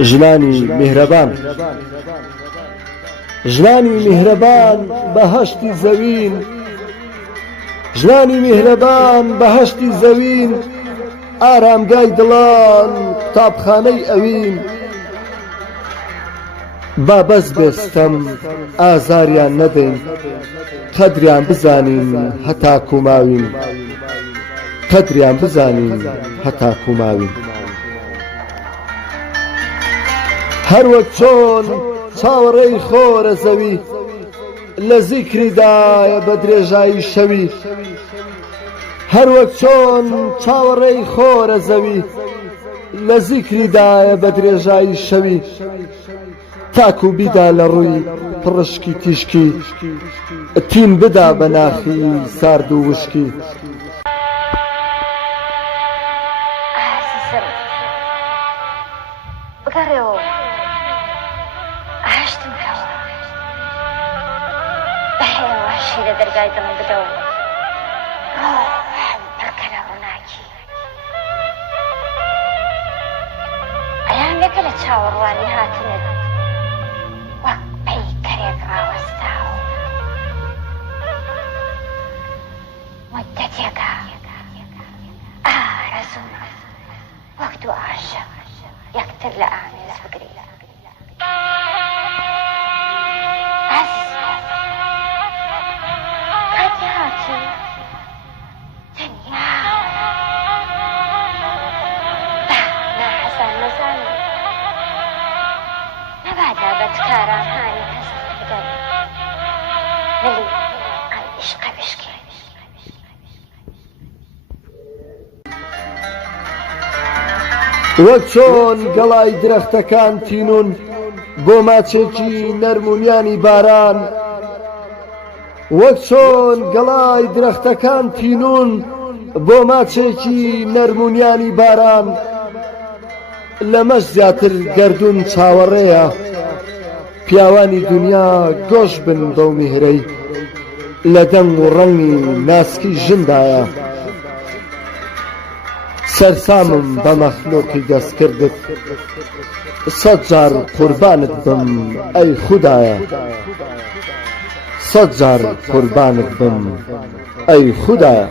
ژنانی میهرەبان ژنانی میهرەبان بەهەشتی زەوین ژنانی میهرەبان بەهەشتی زەوین ئارامگای دڵان قوتابخانەی ئەوین با بەس بێستەم ئازاریان نەدەین قەدریان بزانین هەتاکو ماوین قەدریان بزانین هەتاکو ماوین هەروەک چۆن چاوەڕێی خۆرە زەوی لە زیکریدایە بە درێژایی شەوی هەروەک چۆن چاوەڕێی خۆرە زەوی لە زیکریدایە بە درێژایی شەوی تاکو بیدا لە ڕووی پڕشکی تیشکی تیم بدا بە ناخی سارد و وشکی بگەڕێەوە ئاشتم هەوە بە هێواشی لە دەرگای دڵم بدەوە پڕکەرە ڕووناکی ئەیان لەکە لە چاوەڕوانی هاتنت وەک پەیکەرێک ڕاوەستاوە مدەتێکە ئارەزوم وەک دوو عاشق یەکتر لە ئامێز بگری قەتی هاتی تەنیا ناحەسان مەزانی نەبادا بە تکاران هانی هەست بدەن ملی ئەم عیشقە بشکێ وەک چۆن گەڵای درەختەکان تینون بۆ ماچێکی نەرمونیانی باران وەک چۆن گەڵای درەختەکان تینون بۆ ماچێکی نەرمونیانی باران لەمەش زیاتر گەردوون چاوەڕێیە پیاوانی دنیا گۆش بن بەو میهرەی لە دەنگ و ڕەنگی ناسکی ژندایە سەرسامم بە مەخلوقی دەستکردت سەد جار قوربانت بم ئەی خودایە سەد جار قوربانت بم ئەی خودایە